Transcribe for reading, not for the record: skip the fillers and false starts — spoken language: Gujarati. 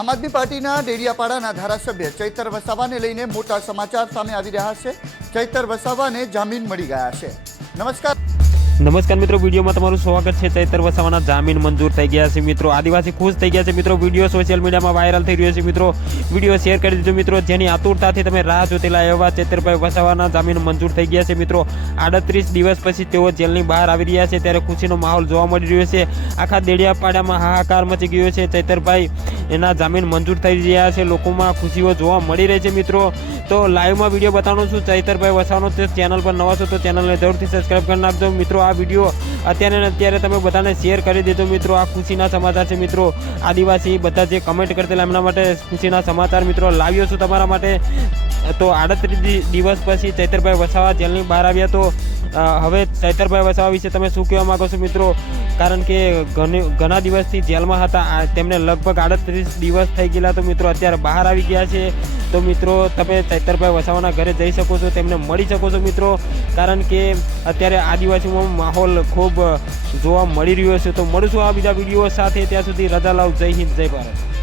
આમ આદમી પાર્ટીના ડેડિયાપાડાના ધારાસભ્ય ચૈતર વસાવાને લઈને મોટા સમાચાર સામે આવી રહ્યા છે। ચૈતર વસાવાને જામીન મળી ગયા છે। નમસ્કાર મિત્રો, વિડીયોમાં તમારું સ્વાગત છે। ચૈતર વસાવાના જામીન મંજૂર થઈ ગયા છે મિત્રો। આદિવાસી ખુશ થઈ ગયા છે મિત્રો। વિડીયો સોશિયલ મીડિયામાં વાયરલ થઈ રહ્યો છે મિત્રો। વિડીયો શેર કરી દીધો મિત્રો। જેની આતુરતાથી તમે રાહ જોતેલા એવા ચૈતરભાઈ વસાવાના જામીન મંજૂર થઈ ગયા છે મિત્રો। 38 દિવસ પછી તેઓ જેલની બહાર આવી રહ્યા છે ત્યારે ખુશીનો માહોલ જોવા મળી રહ્યો છે। આખા દેડિયાપાડામાં હાહાકાર મચી ગયો છે। ચૈતરભાઈ એના જામીન મંજૂર થઈ રહ્યા છે। લોકોમાં ખુશીઓ જોવા મળી રહી છે મિત્રો। તો લાઈવમાં વિડીયો બતાવવાનું છું। ચૈતરભાઈ વસાવાનો ચેનલ પર નવા છો તો ચેનલને જરૂરથી સબસ્ક્રાઈબ કરી નાખજો મિત્રો। આ વિડીયો અત્યારે તમે બધાને શેર કરી દેજો મિત્રો। આ ખુશીના સમાચાર છે મિત્રો। આદિવાસી બધા જે કમેન્ટ કરતા એમના માટે ખુશીના સમાચાર મિત્રો લાવ્યો છું તમારા માટે। તો 38 દિવસ પછી ચૈતરભાઈ વસાવા જેલની બહાર આવ્યા। તો હવે ચૈતરભાઈ વસાવા વિશે તમે શું કહેવા માંગો છો મિત્રો? કારણ કે ઘણા દિવસથી જેલમાં હતા, તેમને લગભગ 38 દિવસ થઈ ગયેલા। તો મિત્રો અત્યારે બહાર આવી ગયા છે। તો મિત્રો તમે ચૈતરભાઈ વસાવાના ઘરે જઈ શકો છો, તેમને મળી શકો છો મિત્રો। કારણ કે અત્યારે આદિવાસીમાં માહોલ ખૂબ જોવા મળી રહ્યો છે। તો મળીશું આ બીજા વિડીયો સાથે। ત્યાં સુધી રજા લાવ। જય હિન્દ, જય ભારત।